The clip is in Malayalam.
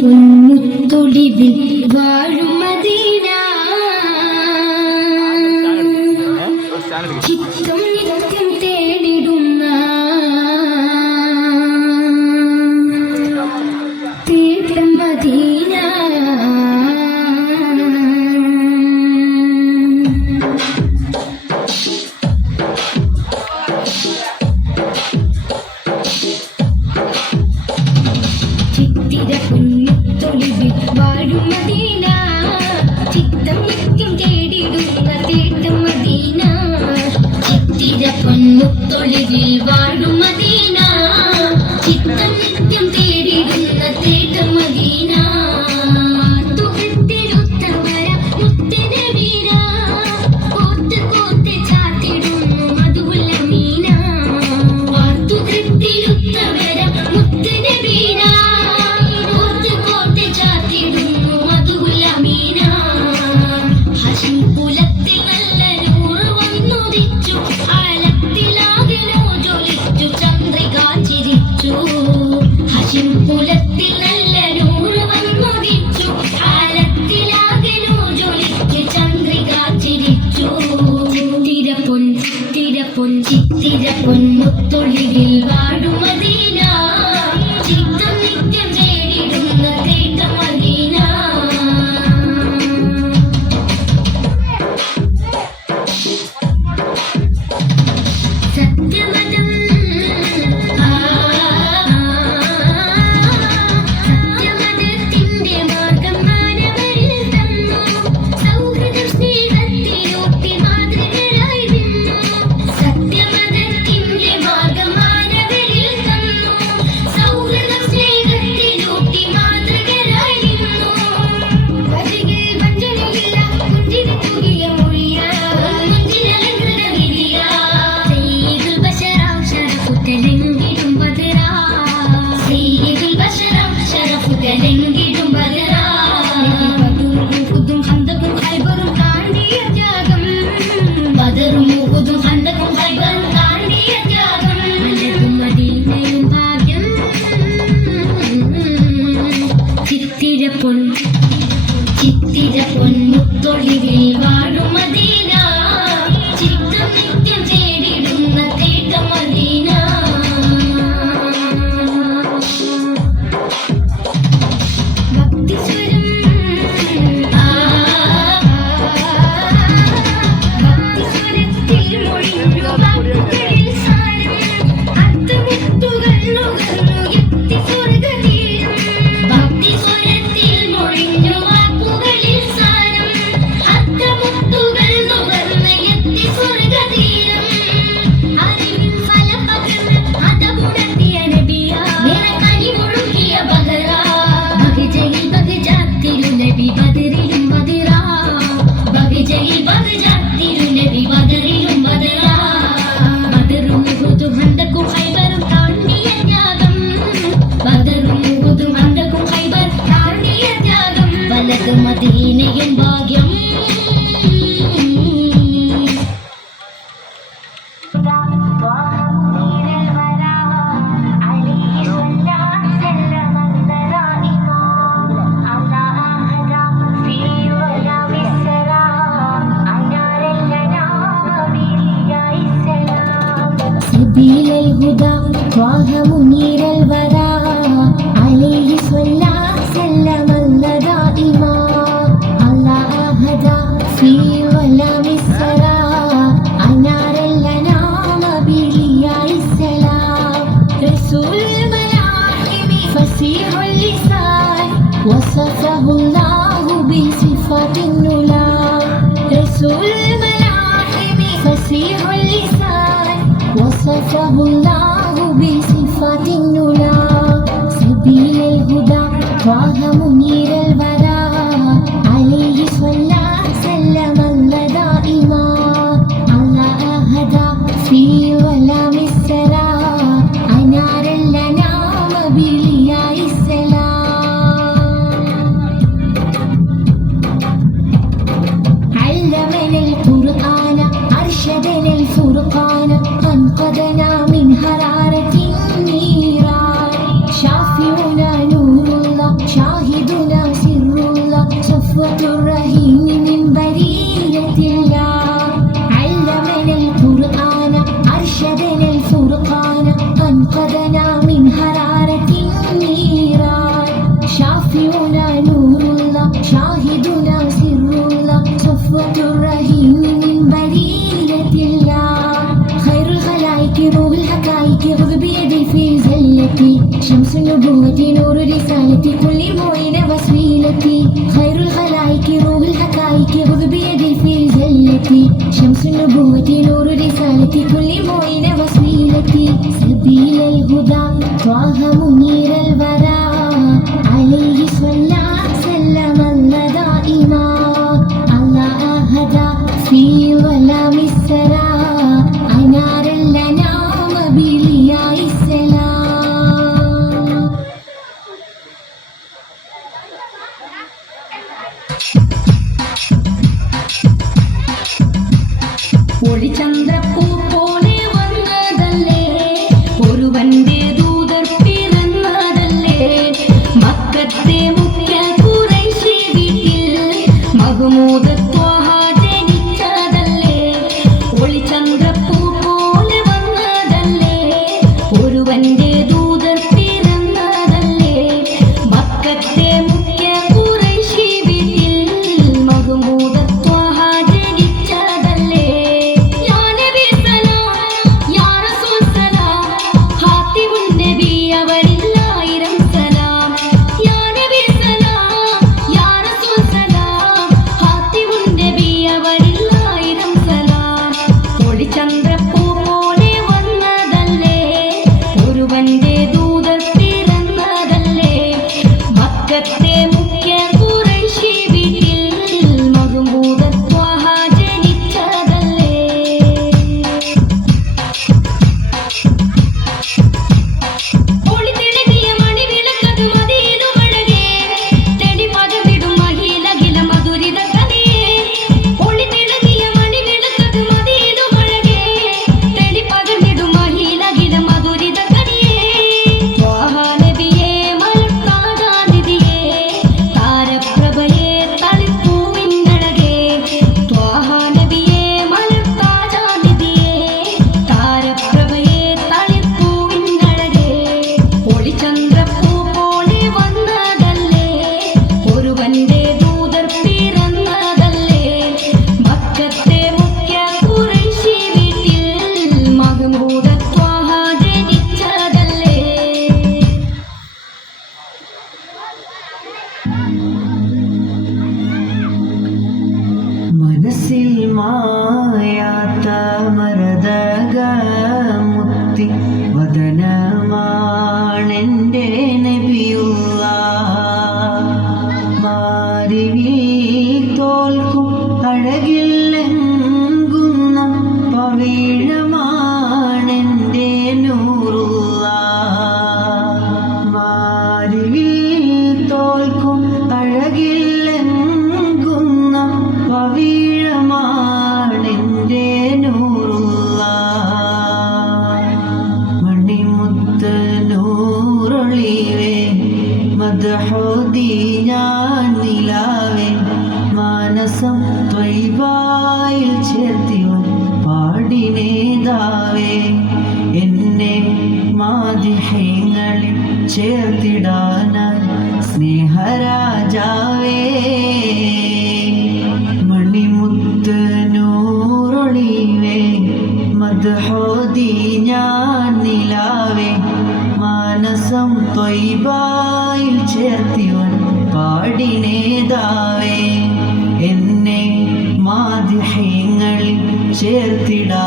പൊന്നുത്തൊളിവിൽ വാഴും മദീന ചിത്തം നിത്യം തേടിടുന്ന തേടം മദീന പൊന്നുത്തൊളിവിൽ വാഴും മദീന ചിത്തം നിത്യം തേടിടുന്ന തേട്ടം മദീന ചിത്തിര പൊന്നുത്തൊളിവിൽ വാഴും മദീന ചിത്തം നിത്യം തേടിടുന്ന തേട്ടം മദീന തുകത്തിലുത്തമര മുത്തിന വീര കോത്ത് കോത്ത് ചാത്തിടുന്നു മധുവുള്ള മീന തുകത്തിലുത്തമര മുത്തിന വീര കുലത്തിൽ നല്ല നൂറ് വന്നുദിച്ചു ആലത്തിലാകെ ജോലിക്ക് ചന്ദ്രിക ചിരിച്ചു ചിത്തിര പൊന്നുത്തൊളിവിൽ വാഴും മദീന ചിത്തം നിത്യം തേടിടുന്ന തേട്ടം മദീന സത്യമതം ചിത്തിര പൊന്നുത്തൊളിവിൽ വാഴും മദീന ചിത്തം നിത്യം തേടിടുന്ന തേട്ടം മദീന ഭക്തിസ്വരം ഭക്തിസ്വരത്തിൽ മൊഴിഞ്ഞു വാക്കുകളിൽ സാരം അർത്ഥമുത്തുകൾ നുകർന്നു എത്തി സ്വർഗതീരം ഭക്തിസ്വരത്തിൽ മൊഴിഞ്ഞു മദീനയും ഭാഗ്യം سبيل الهدى طه منير الورى عليه صلى سلم الله دائما الله هدى في ظلام السرى أنار الأنام بلياء السلام رسول الملاحم فسيح اللسان وصفه الله بصفات النلا رسول الملاحم فسيح اللسان وصفه الله بصفات النلا سبيل الهدى طه منير الورى عليه صلى سلم الله دائما الله هدى في ظلام السرى أنار الأنام بلياء السلام النبوة نور رسالتي كل موين وسيلتي خير الخلائق روح الحقائق خذ بيدي في جلتي شمس النبوة نور رسالتي كل موين وسيلتي سبيل الهدى طه منير الورى عليه صلى سلم الله دائما الله هدى في ظلام السرى أنار الأنام بلياء السلام. ഒളിചന്ദ്രപ്പൂ പോലെ വന്നതല്ലേ ഒരുവന്റെ ദൂതർ പിറന്നതല്ലേ മക്കത്തെ മുഖ്യ ഖുറൈശി വീട്ടിൽ മഹ്മൂദ് ത്വാഹ ജനിച്ചതല്ലേ ഒളിചന്ദ്രപ്പൂ പോലെ വന്നതല്ലേ ഒരുവന്റെ ദൂതർ പിറന്നതല്ലേ മക്കത്തെ മുഖ്യ ഖുറൈശി വീട്ടിൽ മഹ്മൂദ് ത്വാഹ ജനിച്ചതല്ലേ ചന്ദ്രപ്പൂ പോലെ വന്നതല്ലേ ഒരുവന്റെ ദൂതർ പിറന്നതല്ലേ മക്കത്തെ മുഖ്യ ഖുറൈശി വീട്ടിൽ മഹ്മൂദ് ത്വാഹ ജനിച്ചതല്ലേ. ഒളിതിളങ്ങിയ മണിവിളക്കത് മദീനുമഴകേ തെളി പകർന്നിടും മഹിലകില മധുരിത കഥയേ ഒളിതിളങ്ങിയ മണിവിളക്കത് ചന്ദ്രപ്പൂ പോലെ വന്നതല്ലേ ഒരുവന്റെ ദൂതർ പിറന്നതല്ലേ മക്കത്തെ മുഖ്യ ഖുറൈശി വീട്ടിൽ മഹ്മൂദ് ത്വാഹ ജനിച്ചതല്ലേ. മനസ്സിൽ മായാത്ത മരതക മുത്തി വദനമാണെൻ്റെ നബിയുള്ള മാരിവിൽ തോൽക്കും അഴകില്ലെങ്കുന്ന പവിഴമാണെൻ്റെ നൂറുള്ള മാരിവിൽ തോൽക്കും അഴകില്ലെങ്കുന്ന പവിഴമാണെൻ്റെ നൂറുള്ള മണിമുത്ത് നൂറൊളിവേ മദ്ഹോദി ഞാൻ നിലാവേ മാനസം ത്വയ്ബായിൽ ചേർത്തിവൻ പാടിനേതാവേ എന്നെ മാദിഹ്യങ്ങളിൽ ചേർത്തിടാനായി സ്നേഹരാജാവേ മണിമുത്ത് നൂറൊളിവേ മദ്ഹോദി ഞാൻ നിലാവേ മാനസം ത്വയ്ബായിൽ ചേർത്തിവൻ പാടിനേതാവേ എന്നെ മാദിഹ്യങ്ങളിൽ ചേർത്തിടാ